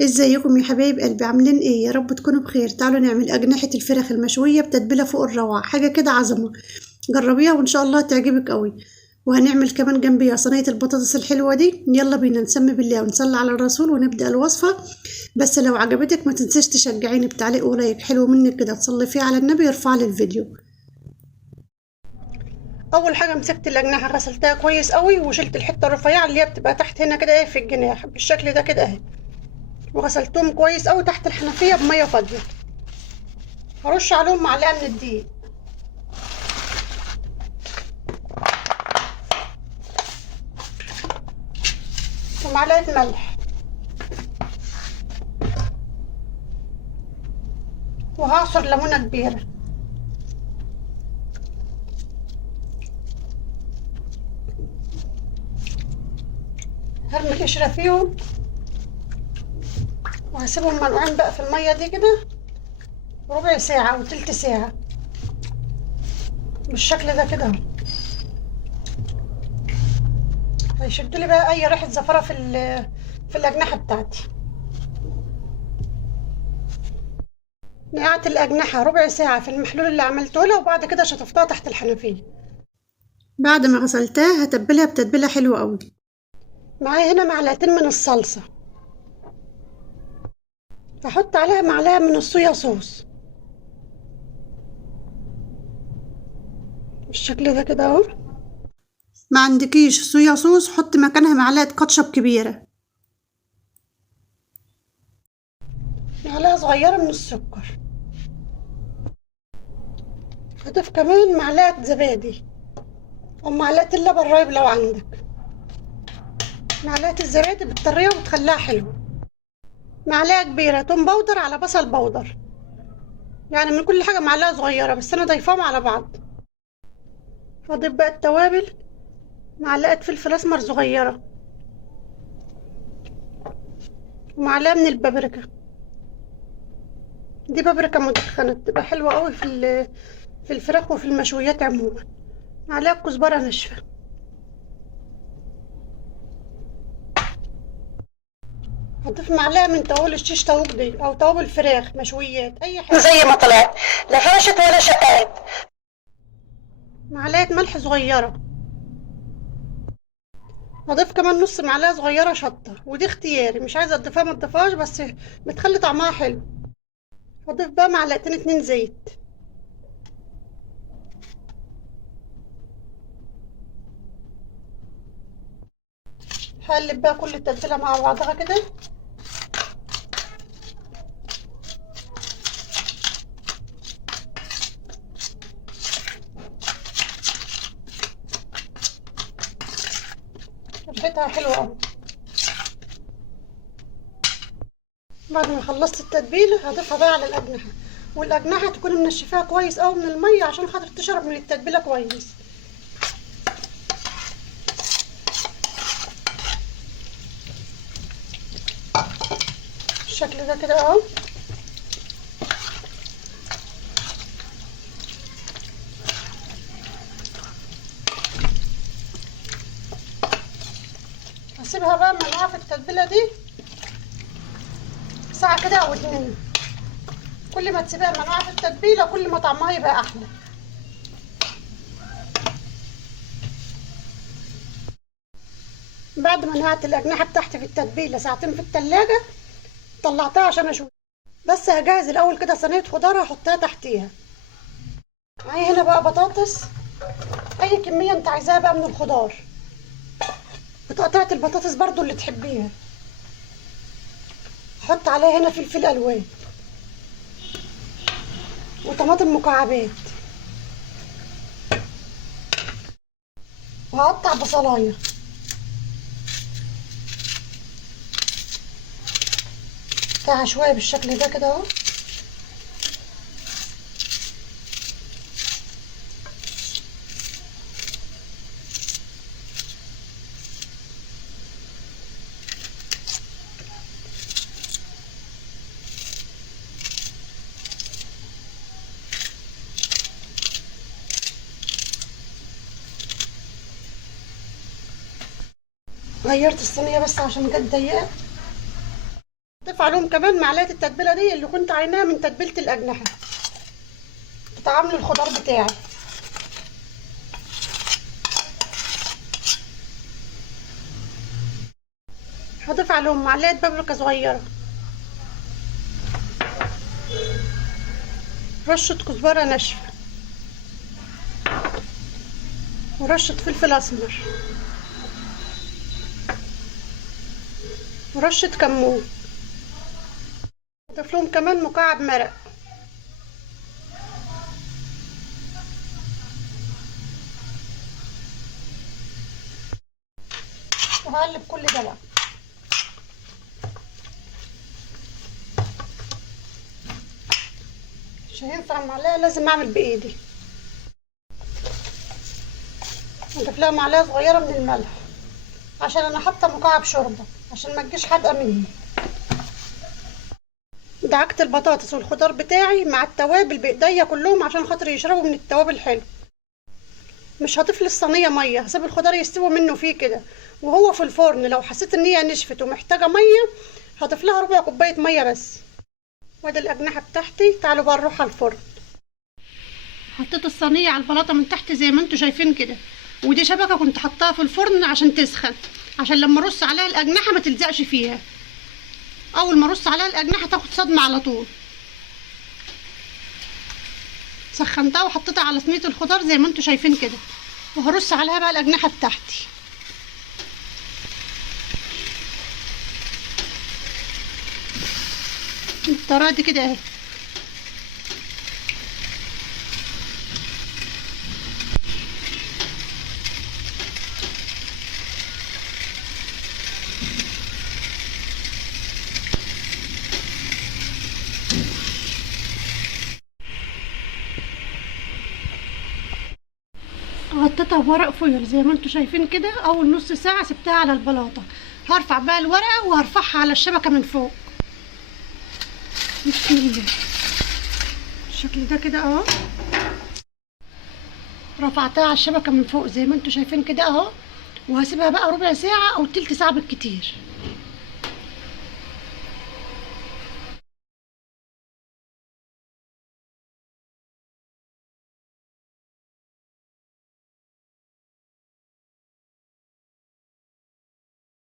ازيكم يا حبايب قلبي؟ عاملين ايه؟ يا رب تكونوا بخير. تعالوا نعمل اجنحة الفراخ المشوية بتتبيلة فوق الروعة، حاجة كده عظمة. جربيها وان شاء الله تعجبك قوي. وهنعمل كمان جنبيها صينية البطاطس الحلوة دي. يلا بينا نسمي بالله ونصلي على الرسول ونبدأ الوصفة. بس لو عجبتك ما تنساش تشجعيني بتعليق ولايك حلو منك كده، تصلي فيه على النبي يرفع لي الفيديو. اول حاجه مسكت الاجنحه غسلتها كويس قوي وشلت الحته الرفيعه اللي هي بتبقى تحت هنا كده، ايه، في الجناح بالشكل ده كده اهي. وغسلتهم كويس قوي تحت الحنفيه بميه فاضيه. هرش عليهم معلقه من الدقيق ومعلقه ملح، وهعصر ليمونه كبيره. هرمي القشره فيهم وهسيبهم منقوعين بقى في الميه دي كده ربع ساعه او تلت ساعه بالشكل ده كده. هيشدوا لي بقى اي ريحه زفره في الاجنحه بتاعتي. نقعت الاجنحه ربع ساعه في المحلول اللي عملته لها، وبعد كده شطفتها تحت الحنفيه. بعد ما غسلتها هتبلها بتتبيله حلوه قوي. معايا هنا معلقتين من الصلصه، هحط عليها معلقه من الصويا صوص بالشكل ده كده اهو. ما عندكيش صويا صوص حط مكانها معلقه كاتشب كبيره. معلقه صغيره من السكر. هضيف كمان معلقه زبادي او معلقه اللبن رايب لو عندك. معلقه الزبادي بتطريها وبتخليها حلوه. معلقه كبيره توم باودر على بصل باودر، يعني من كل حاجه معلقه صغيره، بس انا ضايفاهم على بعض. هضيف بقى التوابل، معلقه فلفل اسمر صغيره ومعلقه من البابريكا. دي بابريكا مدخنه بتبقى حلوه قوي في الفراخ وفي المشويات عموما. معلقه كزبره ناشفه. هضيف معلقه من توابل الشيش طاووق دي او توابل فراخ مشويات اي حاجه زي ما طلعت، لا فرشت ولا شقات. معلقه ملح صغيره. هضيف كمان نص معلقه صغيره شطه، ودي اختياري، مش عايزه اضيفها ما تضيفهاش، بس بتخلي طعمها حلو. هضيف بقى معلقتين اتنين زيت. هقلب بقى كل التتبيله مع بعضها كده. ريحتها حلوه قوي. بعد ما خلصت التتبيله هضيفها بقى على الاجنحه، والاجنحه تكون منشفاها كويس قوي من الميه عشان خاطر تشرب من التتبيله كويس. بالشكل ده كده اهو. هسيبها بقى منقوعه في التتبيله دي ساعه كده او اتنين. كل ما تسيبها منقوعه في التتبيله كل ما طعمها يبقى احلى. بعد ما نقعت الاجنحه بتاعتي في التتبيله ساعتين في التلاجة، طلعتها عشان اشوي. بس هجهز الاول كده صينيه خضار هحطها تحتيها. معايا هنا بقى بطاطس، اي كميه انت عايزاها بقى من الخضار، بتقطعه البطاطس برضو اللي تحبيها. احط عليها هنا فلفل الوان وطماطم مكعبات، وهقطع بصلايه. بتاعها شويه بالشكل ده كده اهو. غيرت الصينيه بس عشان جت ضيقه. ضيف عليهم كمان معلقه التتبيله دي اللي كنت عيناها من تتبيله الاجنحه بتعمل الخضار بتاعي. هضيف عليهم معلقه بابريكا صغيره، رشه كزبره ناشفه، ورشه فلفل اسمر، ورشه كمون. اضيف لهم كمان مكعب مرق، وهقلب كل ده بقى. مش هينفع معلقه، لازم اعمل بايدي. اضيف لها معلقه صغيره من الملح عشان انا حاطه مكعب شوربه عشان ما تجيش حادقه مني. دعكت البطاطس والخضار بتاعي مع التوابل بايديا كلهم عشان خاطر يشربوا من التوابل حلو. مش هضيف للصينيه ميه، هسيب الخضار يستوي منه فيه كده وهو في الفرن. لو حسيت ان هي نشفت ومحتاجه ميه هضيف لها ربع كوبايه ميه بس. وادي الاجنحه بتاعتي، تعالوا بقى نروح على الفرن. حطيت الصينيه على البلاطه من تحت زي ما انتوا شايفين كده، ودي شبكه كنت حطاها في الفرن عشان تسخن، عشان لما ارص عليها الاجنحه ما تلزقش فيها. اول ما ارص عليها الاجنحه تاخد صدمه على طول. سخنتها وحطيتها على صينيه الخضار زي ما انتوا شايفين كده، وهرص عليها بقى الاجنحه بتاعتي. بالطريقه دي كده اهي. غطيتها بورق فويل زي ما انتوا شايفين كده. اول نص ساعه سبتها على البلاطه. هرفع بقى الورقه وهرفعها على الشبكه من فوق. بسم الله. بالشكل ده كده اهو. رفعتها على الشبكه من فوق زي ما انتوا شايفين كده اهو، وهسيبها بقى ربع ساعه او تلت ساعه بالكتير.